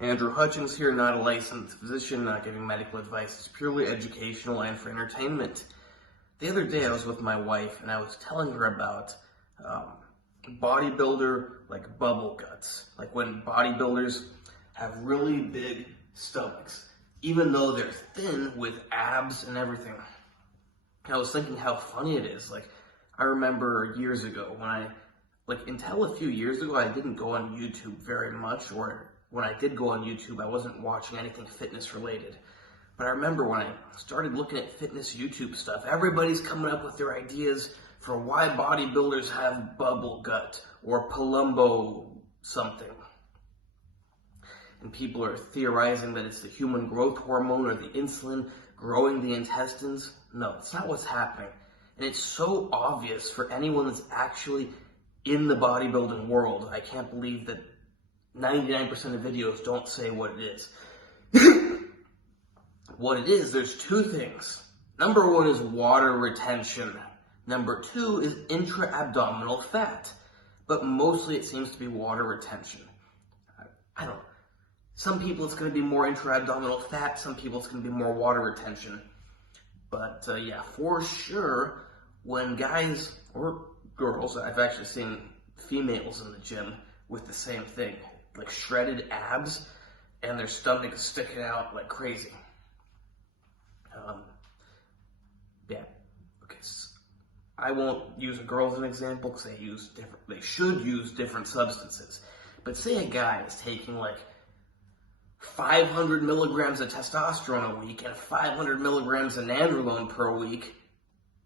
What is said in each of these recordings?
AndreyHutch here, not a licensed physician, not giving medical advice. It's purely educational and for entertainment. The other day I was with my wife and I was telling her about bodybuilder, like bubble guts. Like when bodybuilders have really big stomachs, even though they're thin with abs and everything. I was thinking how funny it is. Like, I remember years ago until a few years ago, I didn't go on YouTube very much, or when I did go on YouTube, I wasn't watching anything fitness related. But I remember when I started looking at fitness YouTube stuff, everybody's coming up with their ideas for why bodybuilders have bubble gut or palumbo something. And people are theorizing that it's the human growth hormone or the insulin growing the intestines. No, it's not what's happening. And it's so obvious for anyone that's actually in the bodybuilding world. I can't believe that 99% of videos don't say what it is. What it is, there's two things. Number one is water retention. Number two is intra-abdominal fat. But mostly it seems to be water retention. I don't know. Some people it's going to be more intra-abdominal fat, some people it's going to be more water retention. But yeah, for sure, when guys or girls, I've actually seen females in the gym with the same thing, like shredded abs, and their stomach is sticking out like crazy. Yeah, okay. So I won't use a girl as an example because they should use different substances. But say a guy is taking like 500 milligrams of testosterone a week and 500 milligrams of nandrolone per week,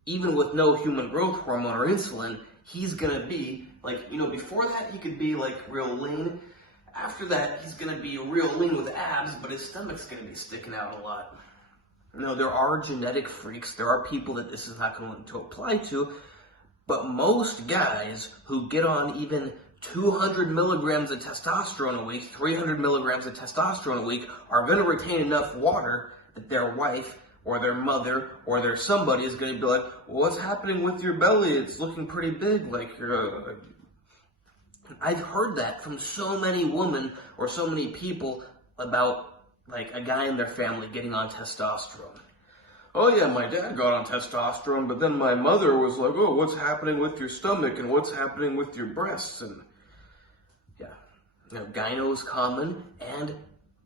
even with no human growth hormone or insulin, he's gonna be like, before that he could be like real lean. After that, he's gonna be real lean with abs, but his stomach's gonna be sticking out a lot. There are genetic freaks. There are people that this is not going to apply to, but most guys who get on even 200 milligrams of testosterone a week, 300 milligrams of testosterone a week, are going to retain enough water that their wife or their mother or their somebody is going to be like, well, what's happening with your belly? It's looking pretty big. Like, I've heard that from so many women or so many people about like a guy in their family getting on testosterone. Oh yeah, my dad got on testosterone, but then my mother was like, oh, what's happening with your stomach and what's happening with your breasts? And yeah, gyno is common and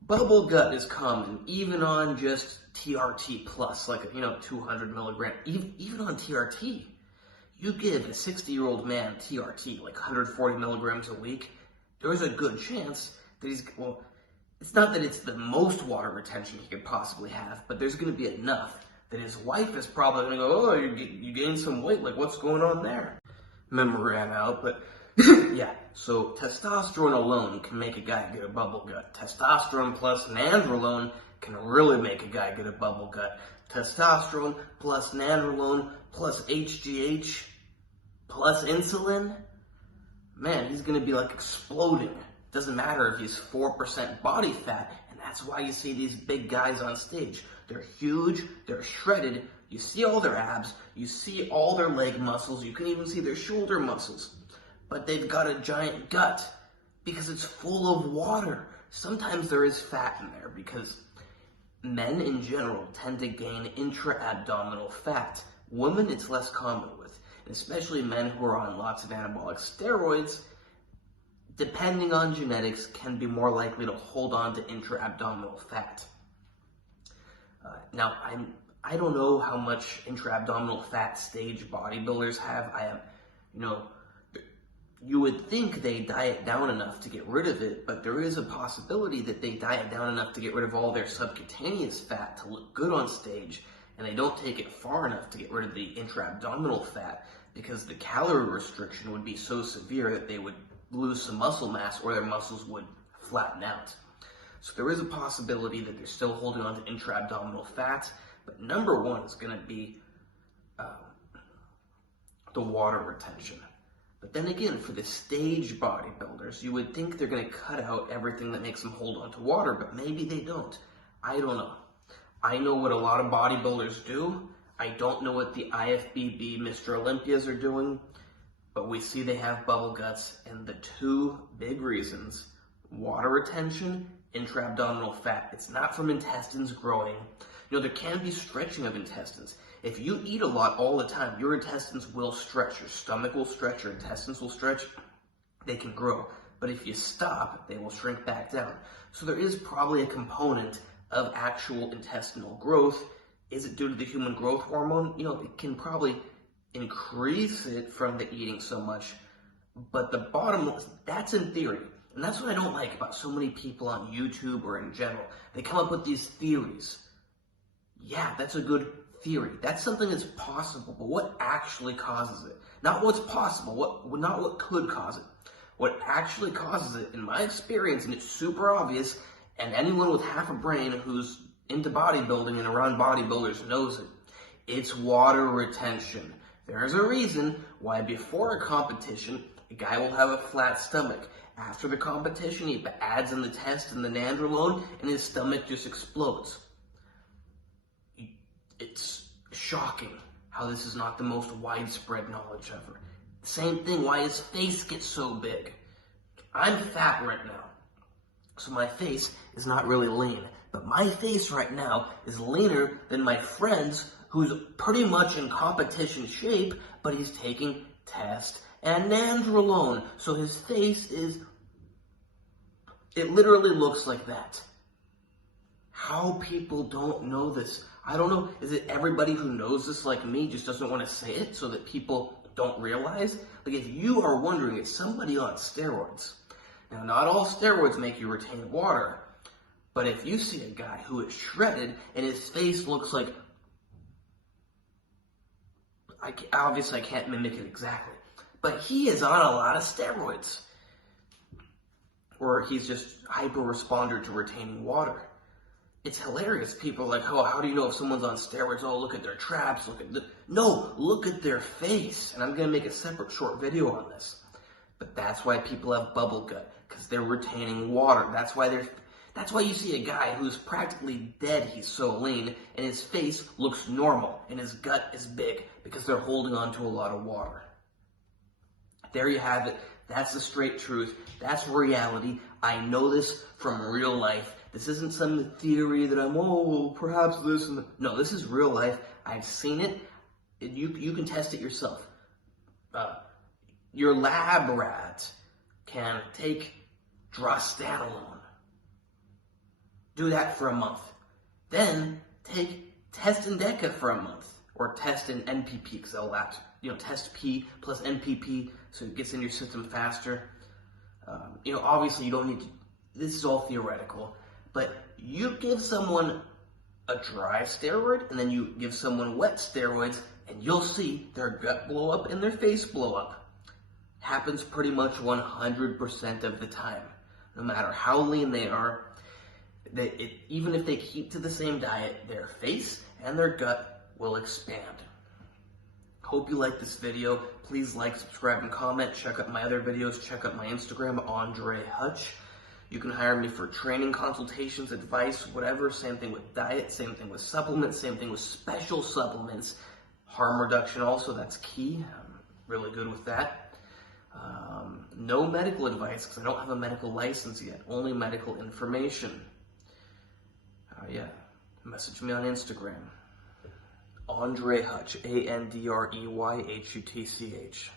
bubble gut is common, even on just TRT plus, like, 200 milligrams, even on TRT. You give a 60-year-old man TRT, like 140 milligrams a week, there's a good chance that it's not that it's the most water retention he could possibly have, but there's going to be enough that his wife is probably going to go, oh, you gained some weight, like what's going on there? Memory ran out, but yeah. So testosterone alone can make a guy get a bubble gut. Testosterone plus nandrolone can really make a guy get a bubble gut. Testosterone plus nandrolone plus HGH plus insulin, man, he's going to be like exploding. Doesn't matter if he's 4% body fat, and that's why you see these big guys on stage. They're huge, they're shredded, you see all their abs, you see all their leg muscles, you can even see their shoulder muscles, but they've got a giant gut because it's full of water. Sometimes there is fat in there because men in general tend to gain intra-abdominal fat. Women, it's less common with, and especially men who are on lots of anabolic steroids, depending on genetics, can be more likely to hold on to intra-abdominal fat. Now, I don't know how much intra-abdominal fat stage bodybuilders have. You would think they diet down enough to get rid of it, but there is a possibility that they diet down enough to get rid of all their subcutaneous fat to look good on stage, and they don't take it far enough to get rid of the intra-abdominal fat because the calorie restriction would be so severe that they would lose some muscle mass or their muscles would flatten out. So there is a possibility that they're still holding on to intra-abdominal fat, but number one is going to be the water retention. But then again, for the stage bodybuilders, you would think they're going to cut out everything that makes them hold on to water, but maybe they don't. I don't know. I know what a lot of bodybuilders do. I don't know what the IFBB Mr. Olympias are doing. But we see they have bubble guts, and the two big reasons, water retention intra-abdominal fat. It's not from intestines growing. You know, there can be stretching of intestines. If you eat a lot all the time, your intestines will stretch. Your stomach will stretch, your intestines will stretch. They can grow. But if you stop, they will shrink back down. So there is probably a component of actual intestinal growth. Is it due to the human growth hormone? You know, it can probably increase it from the eating so much. But the bottom line, that's in theory. And that's what I don't like about so many people on YouTube or in general. They come up with these theories. Yeah, that's a good theory. That's something that's possible, but what actually causes it? Not what's possible, not what could cause it. What actually causes it, in my experience, and it's super obvious, and anyone with half a brain who's into bodybuilding and around bodybuilders knows it, it's water retention. There's a reason why before a competition, a guy will have a flat stomach. After the competition, he adds in the test and the nandrolone, and his stomach just explodes. It's shocking how this is not the most widespread knowledge ever. Same thing, why his face gets so big. I'm fat right now, so my face is not really lean. But my face right now is leaner than my friend's, who's pretty much in competition shape, but he's taking test and nandrolone. So his face it literally looks like that. How people don't know this? I don't know. Is it everybody who knows this like me just doesn't want to say it so that people don't realize? Like, if you are wondering, it's somebody on steroids. Now, not all steroids make you retain water, but if you see a guy who is shredded and his face looks like, obviously I can't mimic it exactly, but he is on a lot of steroids. Or he's just hyper-responder to retaining water. It's hilarious. People are like, oh, how do you know if someone's on steroids? Oh, look at their traps, No, look at their face. And I'm going to make a separate short video on this. But that's why people have bubble gut, because they're retaining water. That's why you see a guy who's practically dead, he's so lean, and his face looks normal, and his gut is big, because they're holding on to a lot of water. There you have it. That's the straight truth. That's reality. I know this from real life. This isn't some theory that perhaps this and that. No, this is real life. I've seen it. You can test it yourself. Your lab rat can take drostanolone. Do that for a month. Then take test and DECA for a month. Or test and NPP, because they'll lapse. Test P plus NPP, so it gets in your system faster. Obviously you don't need to, this is all theoretical, but you give someone a dry steroid, and then you give someone wet steroids, and you'll see their gut blow up and their face blow up. Happens pretty much 100% of the time. No matter how lean they are, even if they keep to the same diet, their face and their gut will expand. Hope you like this video. Please like, subscribe, and comment. Check out my other videos. Check out my Instagram, AndreyHutch. You can hire me for training, consultations, advice, whatever. Same thing with diet, same thing with supplements, same thing with special supplements. Harm reduction also, that's key. I'm really good with that. No medical advice, because I don't have a medical license yet. Only medical information. Message me on Instagram. AndreyHutch, AndreyHutch.